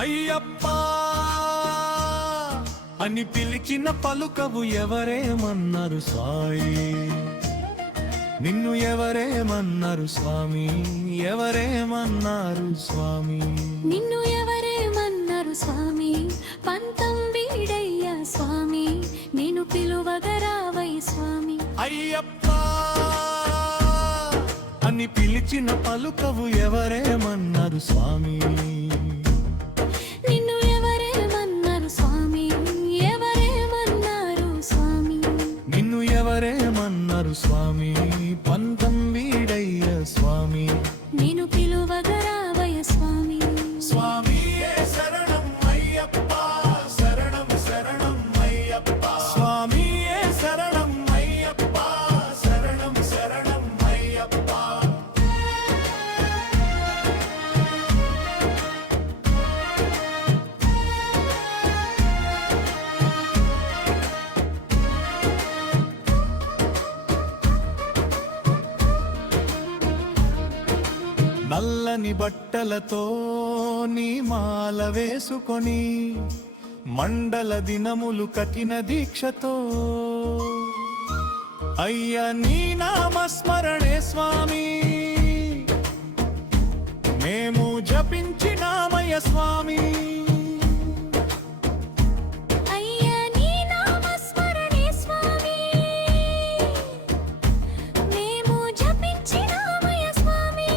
అయ్యప్ప అని పిలిచిన పలుకవు ఎవరేమన్నారు సాయి? నిన్ను ఎవరేమన్నారు స్వామి? ఎవరేమన్నారు స్వామి? నిన్ను ఎవరేమన్నారు స్వామి? పంతం వీడయ్యా స్వామి, నేను పిలువగరావై స్వామి. అయ్యప్ప అని పిలిచిన పలుకవు ఎవరేమన్నారు స్వామి? నిన్ను ఎవరేమన్నారు స్వామి? ఎవరేమన్నారు స్వామి? నిన్ను ఎవరేమన్నారు స్వామి? పంతం వీడయ్య స్వామి, నేను పిలువగరావయ్య స్వామి. స్వామి శరణం అయ్యప్ప, శరణం శరణం అయ్యప్ప, స్వామి శరణం అయ్యప్ప, శరణం శరణం అయ్యప్ప. నల్లని బట్టలతో నీ మాల వేసుకొని మండల దినములు కఠిన దీక్షతో అయ్యా నీ నామస్మరణే స్వామి మేము జపించినామయ్య స్వామి. అయ్యా నీ నామస్మరణే స్వామి, మేము జపించినామయ్య స్వామి.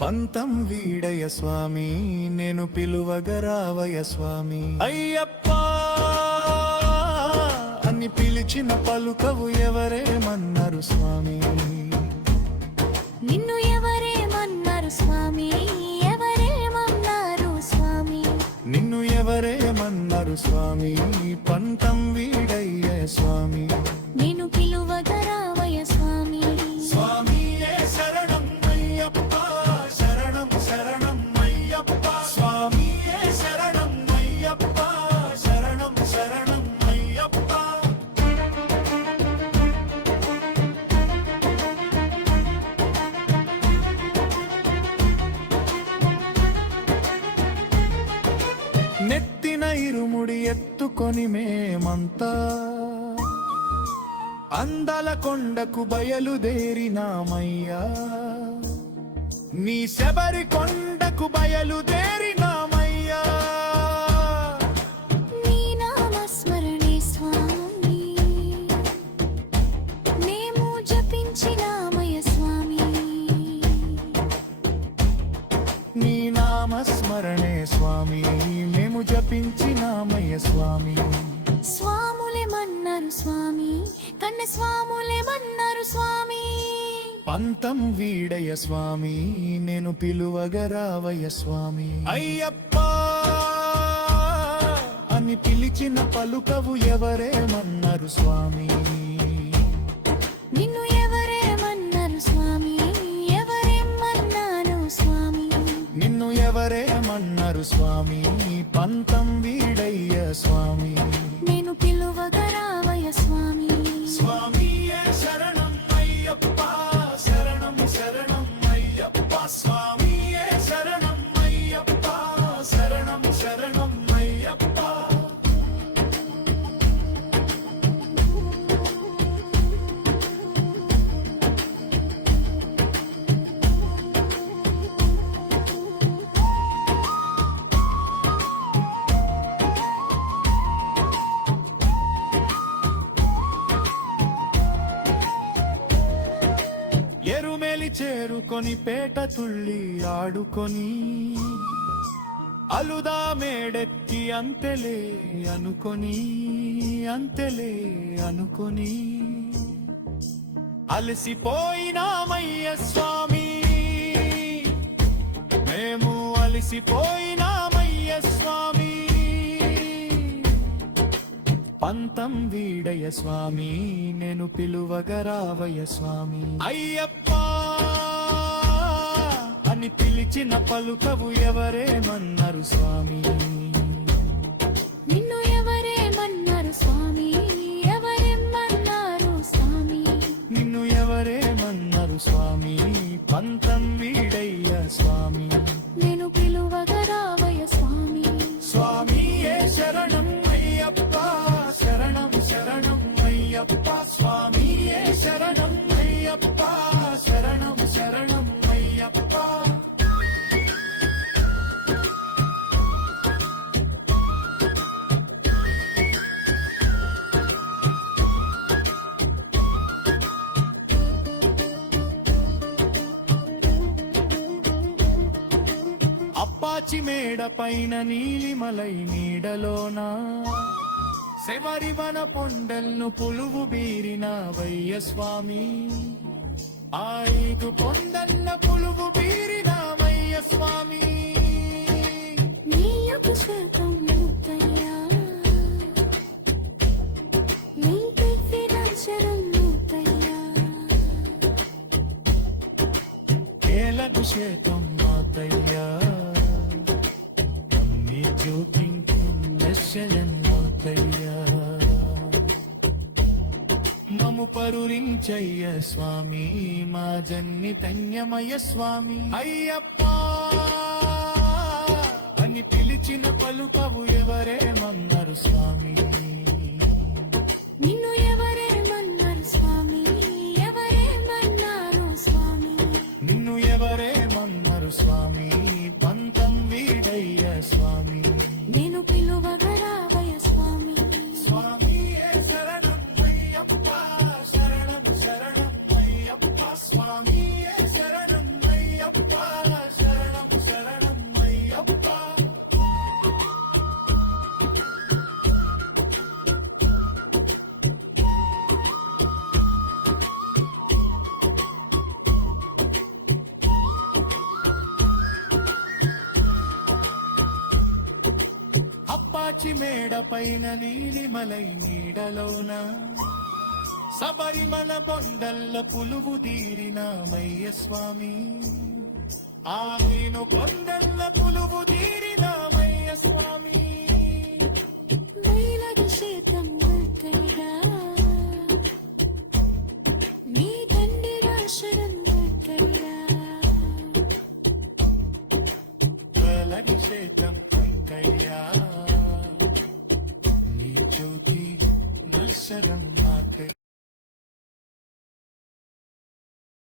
పంతం వీడయ స్వామి, నేను పిలువగరావయ స్వామి. అయ్యప్ప అని పిలిచిన పలుకవు ఎవరేమన్నారు స్వామి? నిన్ను ఎవరేమన్నారు స్వామి? ఎవరేమన్నారు స్వామి? నిన్ను ఎవరేమన్నారు స్వామి? పంతం వీడయ్య స్వామి, నేను పిలువగరావయ్య స్వామి. స్వామి శరణం అయ్యప్ప, శరణం శరణం అయ్యప్ప, స్వామి శరణం అయ్యప్ప, శరణం శరణం అయ్యప్ప. నెత్తిన ఇరుముడి ఎత్తుకొని మేమంతా అందాల కొండకు బయలుదేరినామయ్యా, నీ శబరి కొండకు బయలుదేరినామయ్యా. నీ నామస్మరణే స్వామి, మేము జపించినామయ్య స్వామి. నీ నామస్మరణే స్వామి, మేము జపించినామయ్య స్వామి. స్వాములేమన్నారు స్వామి? కన్న స్వాములేమన్నారు స్వామి? పంతం వీడయ స్వామి, నేను పిలువగరావయ్య స్వామి. అయ్యప్ప అని పిలిచిన పలుకవు ఎవరేమన్నారు స్వామి? నిన్ను ఎవరేమన్నారు స్వామి? ఎవరేమన్నారు స్వామి? నిన్ను ఎవరేమన్నారు స్వామి? పంతం వీడయ్య స్వామి, నేను పిలువగరావయ్య స్వామి. స్వామి శరణం అయ్యప్ప, శరణం శరణం అయ్యప్ప, స్వామి శరణం అయ్యప్ప, శరణం శరణం అయ్యప్ప. ఎరుమెలి చేరుకొని పేట తుళ్ళి ఆడుకొని అలుదా మేడెత్తి అంతెలే అనుకొని, అంతెలే అనుకొని అలసిపోయినామయ్య స్వామి, మేము అలసిపోయినామయ్య స్వామి. పంతం వీడయ స్వామి, నేను పిలువగరావయ్య స్వామి. అయ్యప్ప అని పిలిచిన పలుకవు ఎవరేమన్నారు స్వామి? నిన్ను ఎవరేమన్నారు స్వామి? ఎవరేమన్నారు స్వామి? నిన్ను ఎవరేమన్నారు స్వామి? పంతం వీడయ్య స్వామి. అయ్యప్ప స్వామియే శరణం అయ్యప్ప శరణం శరణం అయ్యప్ప అప్పాచి మేడ పైన నీలిమలై నీడలోనా శబరిమల పొండల్ను పులువు బీరినావయ్య స్వామి ఐదు పొందల్ల పులువు బీరినావయ్య స్వామి నీ అభిషేకం మూతయ్యా నీ దివ్యదర్శనం మూతయ్యా ఏలభిషేకం మాతయ్యా అన్ని జ్యోతింకి దర్శనం మాతయ్యా మము పరురించయ్య స్వామి మా జన్ని ధన్యమయ స్వామి అయ్యప్ప అని పిలిచిన పలుకవు ఎవరేమన్నారు స్వామి నిన్ను ఎవరేమన్నారు స్వామి ఎవరేమన్నారు స్వామి నిన్ను ఎవరేమన్నారు స్వామి పంతం వీడయ్య స్వామి నేను పిలువగరావయ్య స్వామి స్వామి శరణం అయ్యప్ప శరణం శరణం అయ్యప్ప స్వామి శరణం అయ్యప్ప శరణం శరణం అయ్యప్ప అప్పాచి మేడ పైన నీలిమలై నీడలోన శబరిమల బొండల్ల పులువు దీరినామయ్య స్వామి ఆమెను కొండల్ల పులువు దీరినామయ్య స్వామి నీలభిషేకం మూతయ్యా నీ తండ్రి రాశనం మూతయ్యా కలభిషేకం అంకయ్యా నీ జ్యోతి నర్సరం